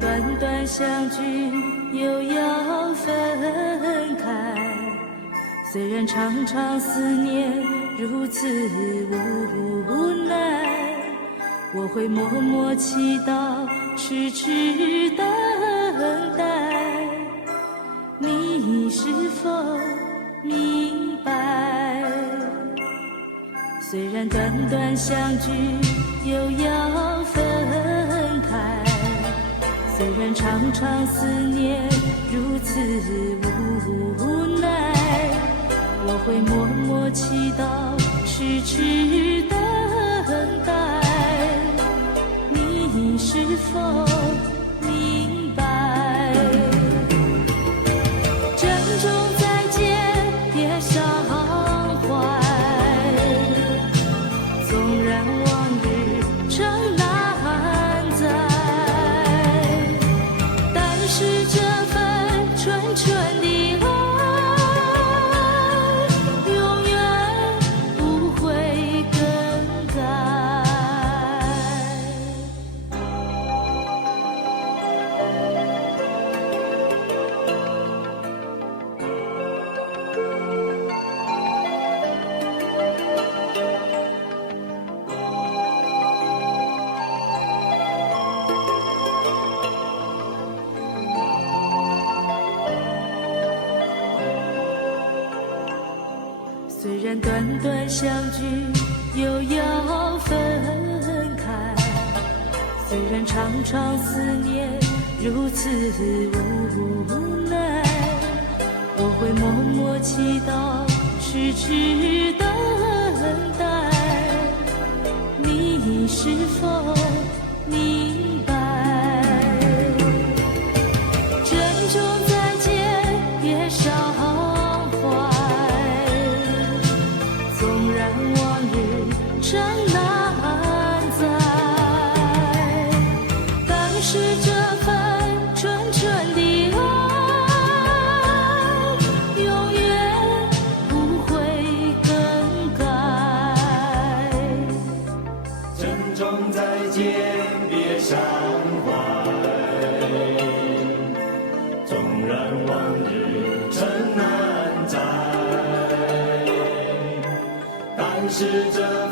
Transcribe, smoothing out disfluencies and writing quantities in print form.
短短相聚，又要分开。虽然常常思念，如此无奈。我会默默祈祷，痴痴等待。你是否明白？虽然短短相聚，又要分开。虽然常常思念，如此无奈。我会默默祈祷，痴痴等待。你是否明白？珍重再见，别伤怀。纵然往日诚难再，但是这份纯纯的爱，永远不会更改。虽然短短相聚，又要分开。虽然常常思念，如此无奈。我会默默祈祷，痴痴等待。你是否明白？珍重再见，别伤怀。纵然往日诚难再，但是这份纯纯的爱，永远不会更改。珍重再见，别伤怀。纵然往日诚难再，但是这